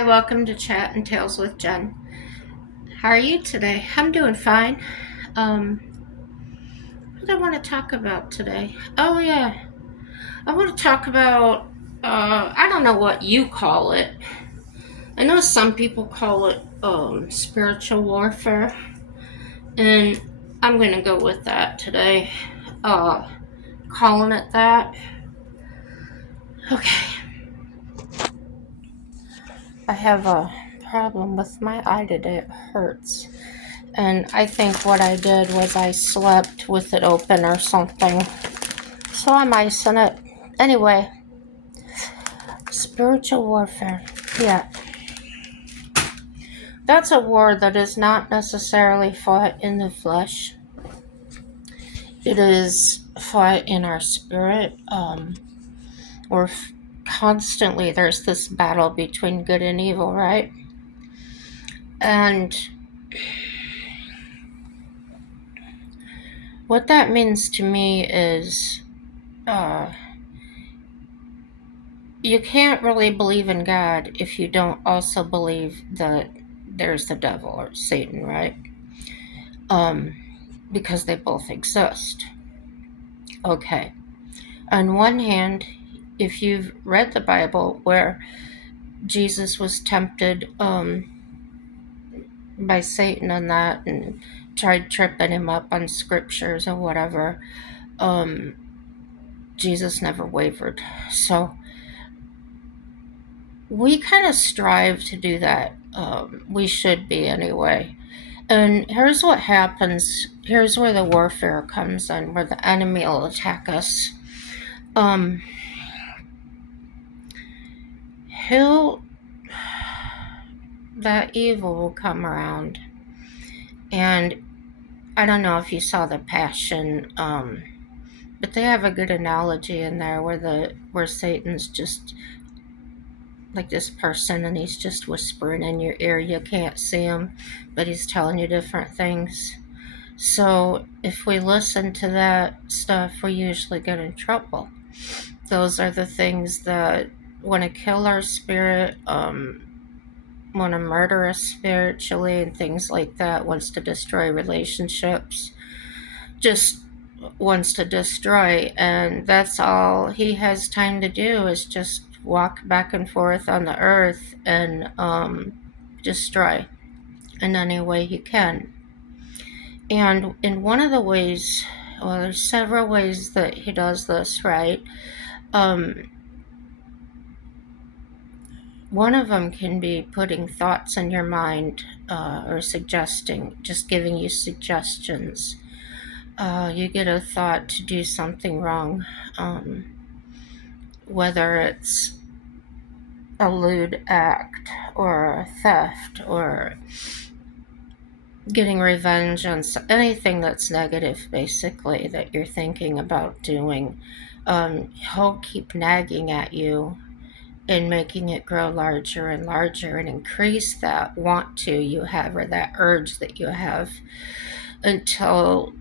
Hi, welcome to Chat and Tales with Jen. How are you today? I'm doing fine. Um, what do I want to talk about today? Oh, yeah. I want to talk about, I don't know what you call it. I know some people call it, spiritual warfare, and I'm going to go with that today. Uh, Calling it that. Okay. I have a problem with my eye today. It hurts. And I think what I did was I slept with it open or something. So I'm icing it. Anyway, spiritual warfare. Yeah. That's a war that is not necessarily fought in the flesh. It is fought in our spirit. Or constantly there's this battle between good and evil, right? And what that means to me is you can't really believe in God if you don't also believe that there's the devil or Satan, right? Um, because they both exist. Okay. On one hand, if you've read the Bible where Jesus was tempted by Satan and that and tried tripping him up on scriptures or whatever, um, Jesus never wavered. So we kind of strive to do that. We should be anyway. And here's what happens. Here's where the warfare comes in, where the enemy will attack us. Um, he'll that evil will come around, and I don't know if you saw the Passion, but they have a good analogy in there where Satan's just like this person, and he's just whispering in your ear. You can't see him, but he's telling you different things. So if we listen to that stuff, we usually get in trouble. Those are the things that want to kill our spirit, want to murder us spiritually, and things like that, wants to destroy relationships, just wants to destroy. And that's all he has time to do is just walk back and forth on the earth and destroy in any way he can. And in one of the ways, well, there's several ways that he does this, right? One of them can be putting thoughts in your mind or just giving you suggestions. You get a thought to do something wrong, whether it's a lewd act or a theft or getting revenge on anything that's negative, basically, that you're thinking about doing. He'll keep nagging at you and making it grow larger and larger and increase that want to you have or that urge that you have until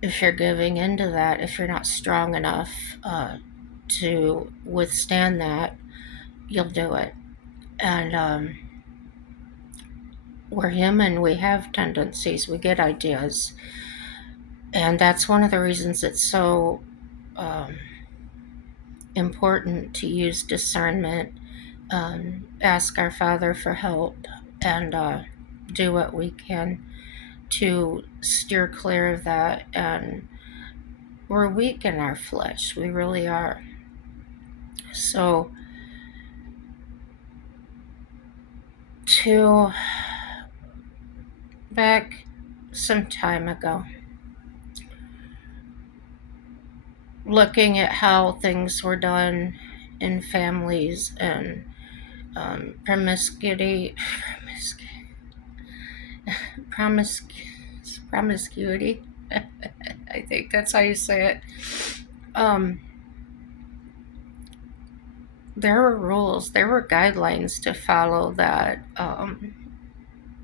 if you're giving into that, if you're not strong enough to withstand that, you'll do it. And we're human, we have tendencies, we get ideas. And that's one of the reasons it's so important to use discernment, ask our Father for help, and do what we can to steer clear of that. And we're weak in our flesh, we really are. So, to back some time ago, looking at how things were done in families and promiscuity, promiscuity. I think that's how you say it. There were rules, there were guidelines to follow that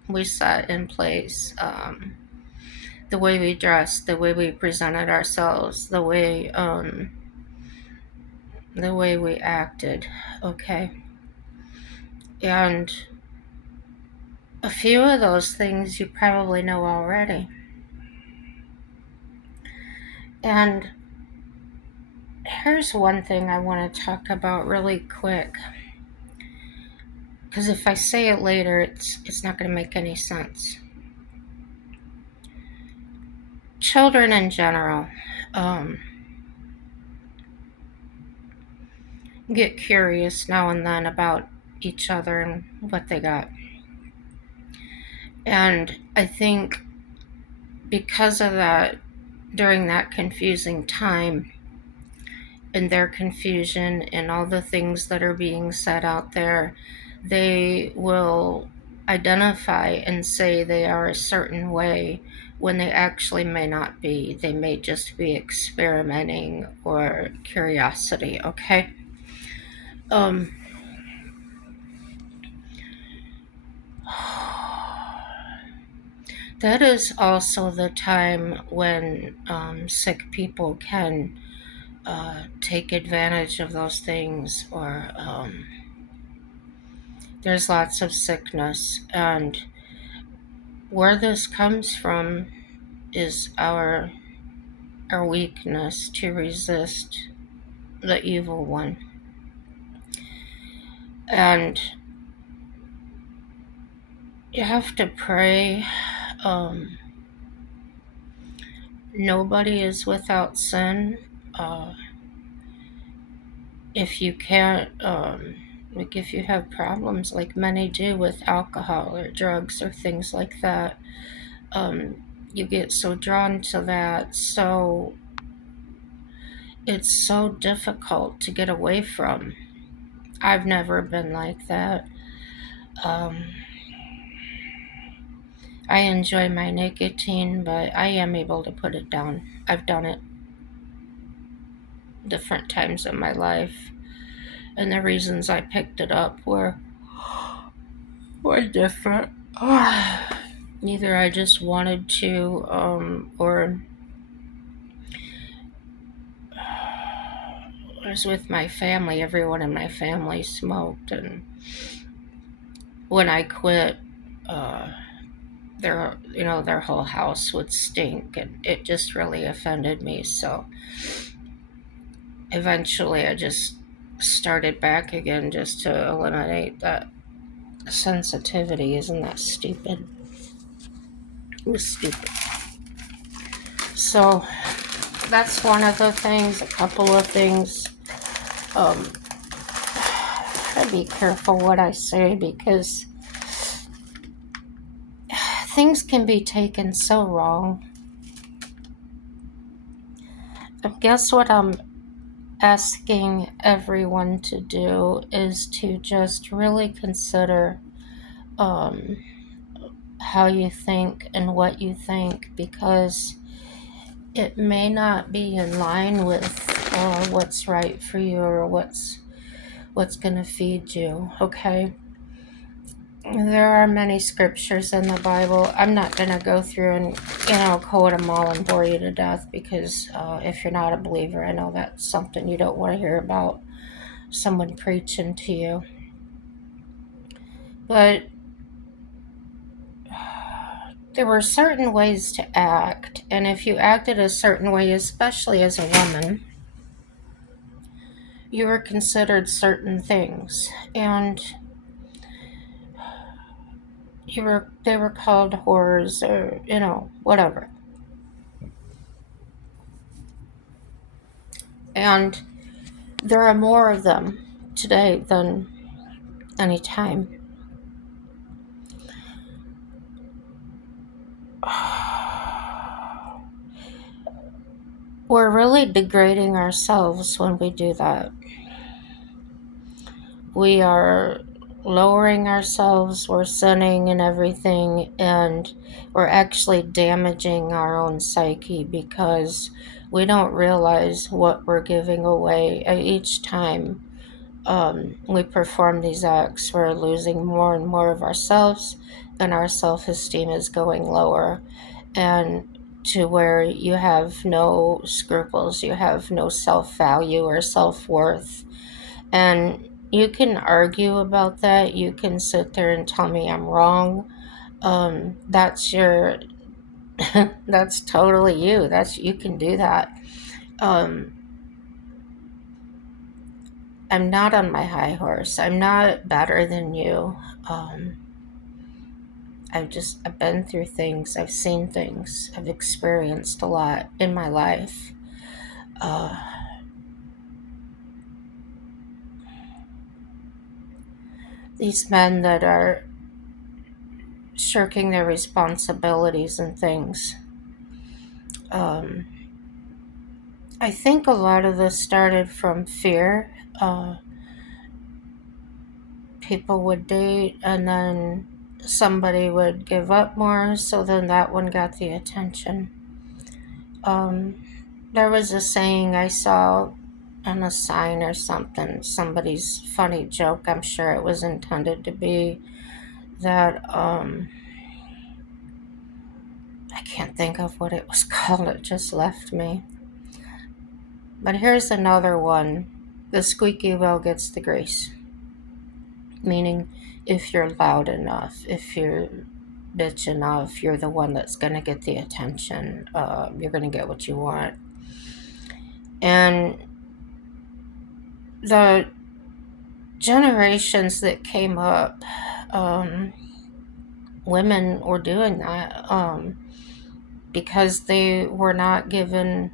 we set in place. The way we dressed, the way we presented ourselves, the way we acted. Okay. And a few of those things you probably know already. And here's one thing I want to talk about really quick, because if I say it later, it's not going to make any sense. Children in general get curious now and then about each other and what they got. And I think because of that, during that confusing time, and their confusion and all the things that are being said out there, they will identify and say they are a certain way when they actually may not be. They may just be experimenting or curiosity, okay? Um, that is also the time when sick people can take advantage of those things, or there's lots of sickness. And where this comes from is our weakness to resist the evil one. And you have to pray. Nobody is without sin. If you can't, like if you have problems like many do with alcohol or drugs or things like that, you get so drawn to that. So it's so difficult to get away from. I've never been like that. Um, I enjoy my nicotine, but I am able to put it down. I've done it different times in my life, and the reasons I picked it up were different. Either I just wanted to, or I was with my family. Everyone in my family smoked, and when I quit, their whole house would stink, and it just really offended me. So eventually, I just started back again just to eliminate that sensitivity. Isn't that stupid? It was stupid. So that's one of the things. A couple of things. Try to be careful what I say, because things can be taken so wrong. Guess what I'm asking everyone to do is to just really consider how you think and what you think, because it may not be in line with what's right for you, or what's going to feed you, okay? There are many scriptures in the Bible. I'm not going to go through and quote them all and bore you to death, because if you're not a believer, I know that's something you don't want to hear about, someone preaching to you. But there were certain ways to act, and if you acted a certain way, especially as a woman, you were considered certain things, and they were called whores, or whatever. And there are more of them today than any time. We're really degrading ourselves when we do that. We are lowering ourselves, we're sinning and everything, and we're actually damaging our own psyche, because we don't realize what we're giving away. Each time we perform these acts, we're losing more and more of ourselves, and our self-esteem is going lower, and to where you have no scruples, you have no self-value or self-worth. And You can argue about that. You can sit there and tell me I'm wrong. That's your that's totally you. That's you can do that. Um, I'm not on my high horse. I'm not better than you. Um, I've been through things. I've seen things. I've experienced a lot in my life. Uh, these men that are shirking their responsibilities and things. Um, I think a lot of this started from fear. Uh, People would date and then somebody would give up more, so then that one got the attention. Um, there was a saying I saw on a sign or something, somebody's funny joke, I'm sure it was intended to be, that I can't think of what it was called, it just left me. But here's another one: the squeaky wheel gets the grease. Meaning, if you're loud enough, if you're bitch enough, you're the one that's going to get the attention. You're going to get what you want. And the generations that came up, um, women were doing that because they were not given,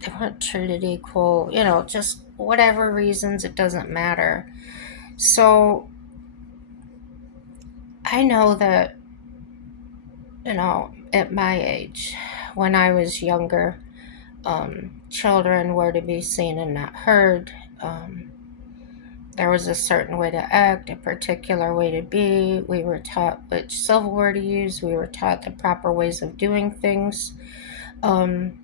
they weren't treated equal, just whatever reasons, it doesn't matter. So I know that, at my age, when I was younger, children were to be seen and not heard. There was a certain way to act, a particular way to be. We were taught which silverware to use. We were taught the proper ways of doing things. Um,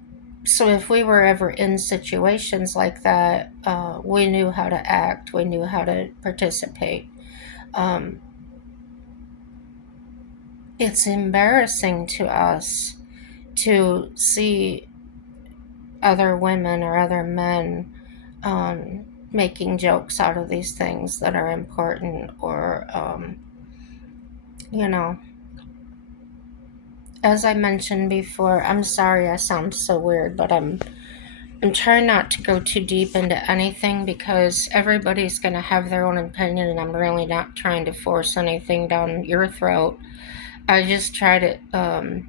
so if we were ever in situations like that, we knew how to act. We knew how to participate. Um, it's embarrassing to us to see other women or other men making jokes out of these things that are important, or you know as I mentioned before, I'm sorry I sound so weird, but I'm trying not to go too deep into anything because everybody's going to have their own opinion, and I'm really not trying to force anything down your throat. I just try to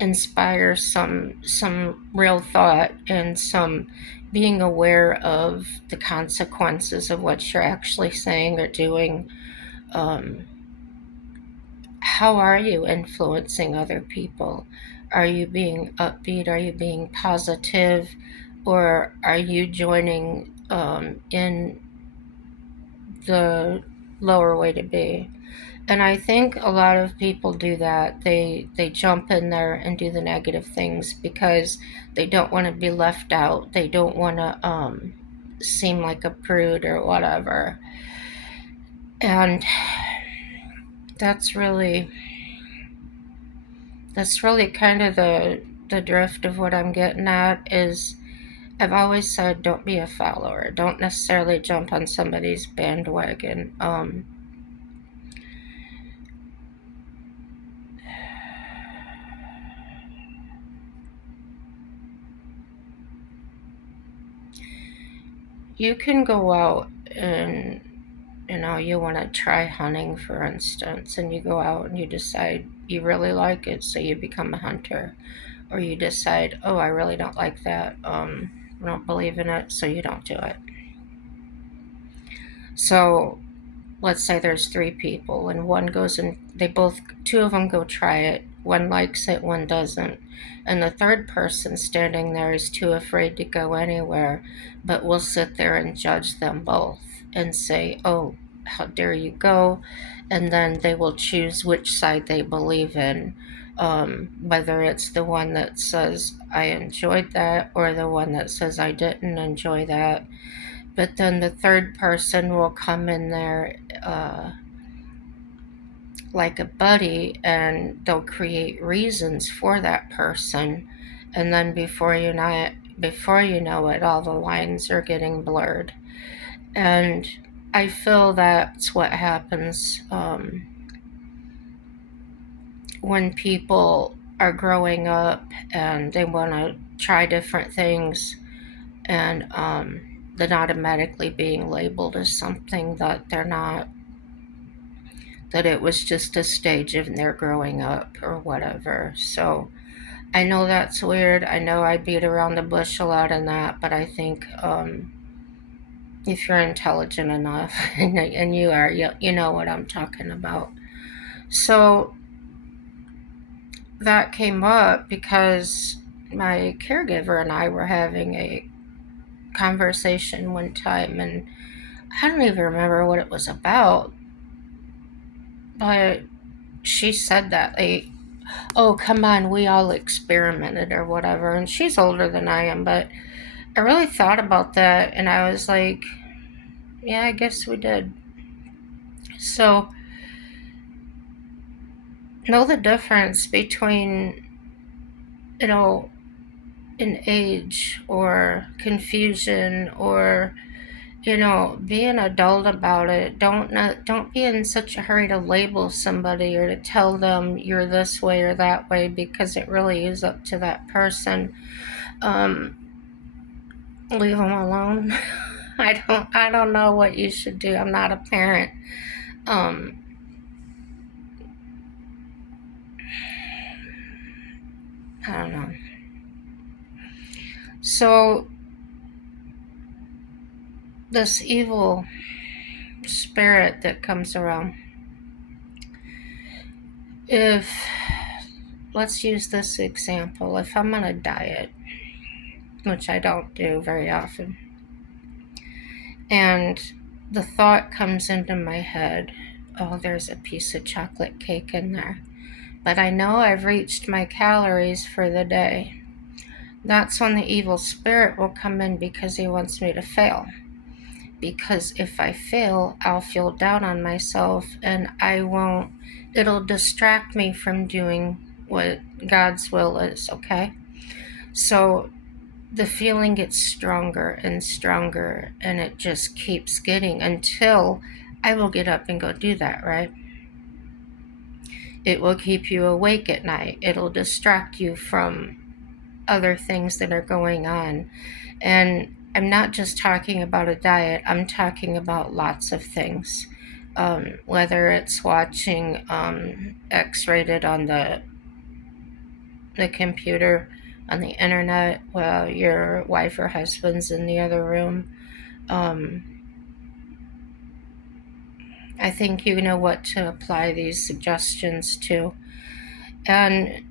inspire some real thought and some being aware of the consequences of what you're actually saying or doing. Um, how are you influencing other people? Are you being upbeat? Are you being positive? Or are you joining in the lower way to be? And I think a lot of people do that. They jump in there and do the negative things because they don't want to be left out. They don't want to seem like a prude or whatever. And that's really kind of the drift of what I'm getting at. Is I've always said don't be a follower. Don't necessarily jump on somebody's bandwagon. You can go out and you want to try hunting, for instance, and you go out and you decide you really like it, so you become a hunter. Or you decide, oh, I really don't like that. I don't believe in it, so you don't do it. So let's say there's three people and one goes and two of them go try it. One likes it, one doesn't. And the third person standing there is too afraid to go anywhere, but will sit there and judge them both and say, oh, how dare you go? And then they will choose which side they believe in. Whether it's the one that says, I enjoyed that, or the one that says, I didn't enjoy that. But then the third person will come in there like a buddy, and they'll create reasons for that person. And then before you know it, all the lines are getting blurred. And I feel that's what happens when people are growing up and they want to try different things, and then automatically being labeled as something that they're not, that it was just a stage of their growing up or whatever. So I know that's weird. I know I beat around the bush a lot in that, but I think if you're intelligent enough, and you are, you know what I'm talking about. So that came up because my caregiver and I were having a conversation one time, and I don't even remember what it was about, but she said that, like, oh, come on, we all experimented or whatever. And she's older than I am, but I really thought about that, and I was like, yeah, I guess we did. So, know the difference between, you know, an age or confusion, or be an adult about it. Don't be in such a hurry to label somebody or to tell them you're this way or that way, because it really is up to that person. um Leave them alone. I don't know what you should do. I'm not a parent. um I don't know. So this evil spirit that comes around, if, let's use this example, if I'm on a diet, which I don't do very often, and the thought comes into my head, oh, there's a piece of chocolate cake in there, but I know I've reached my calories for the day. That's when the evil spirit will come in, because he wants me to fail. Because if I fail, I'll feel down on myself, and I won't, it'll distract me from doing what God's will is, okay? So the feeling gets stronger and stronger, and it just keeps getting, until I will get up and go do that, right? It will keep you awake at night. It'll distract you from other things that are going on. And I'm not just talking about a diet, I'm talking about lots of things. Whether it's watching X rated on the computer, on the internet, while your wife or husband's in the other room. Um, I think you know what to apply these suggestions to. And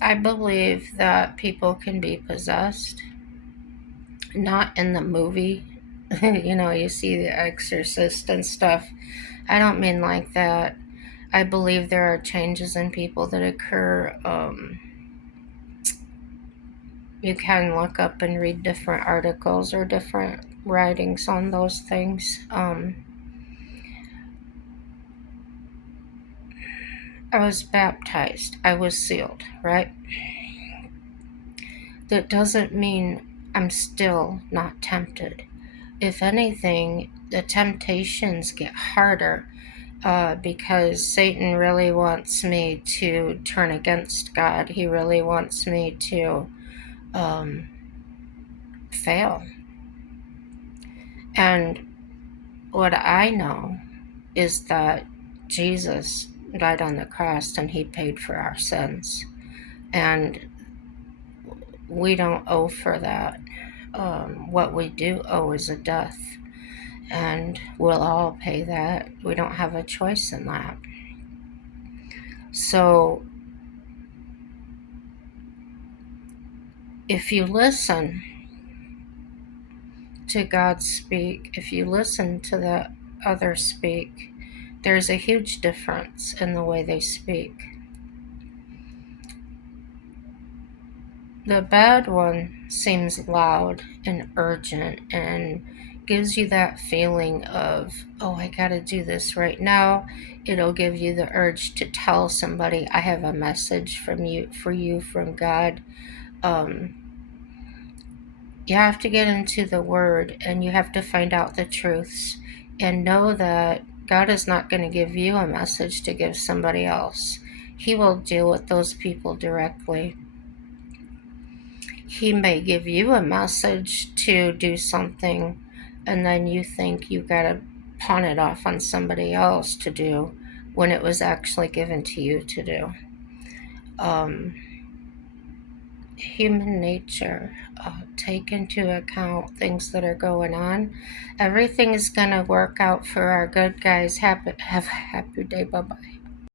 I believe that people can be possessed, not in the movie. You see The Exorcist and stuff. I don't mean like that. I believe there are changes in people that occur. You can look up and read different articles or different writings on those things. I was baptized. I was sealed, right? That doesn't mean I'm still not tempted. If anything, the temptations get harder, because Satan really wants me to turn against God. He really wants me to um, fail. And what I know is that Jesus died on the cross and he paid for our sins. And we don't owe for that. What we do owe is a death. And we'll all pay that. We don't have a choice in that. So if you listen to God speak, if you listen to the other speak, there's a huge difference in the way they speak. The bad one seems loud and urgent and gives you that feeling of, oh, I gotta do this right now. It'll give you the urge to tell somebody, I have a message from you for you from God. Um, you have to get into the Word and you have to find out the truths and know that God is not going to give you a message to give somebody else. He will deal with those people directly. He may give you a message to do something, and then you think you got to pawn it off on somebody else to do when it was actually given to you to do. Um, Human nature, take into account things that are going on. Everything is going to work out for our good guys. Have a happy day. Bye bye.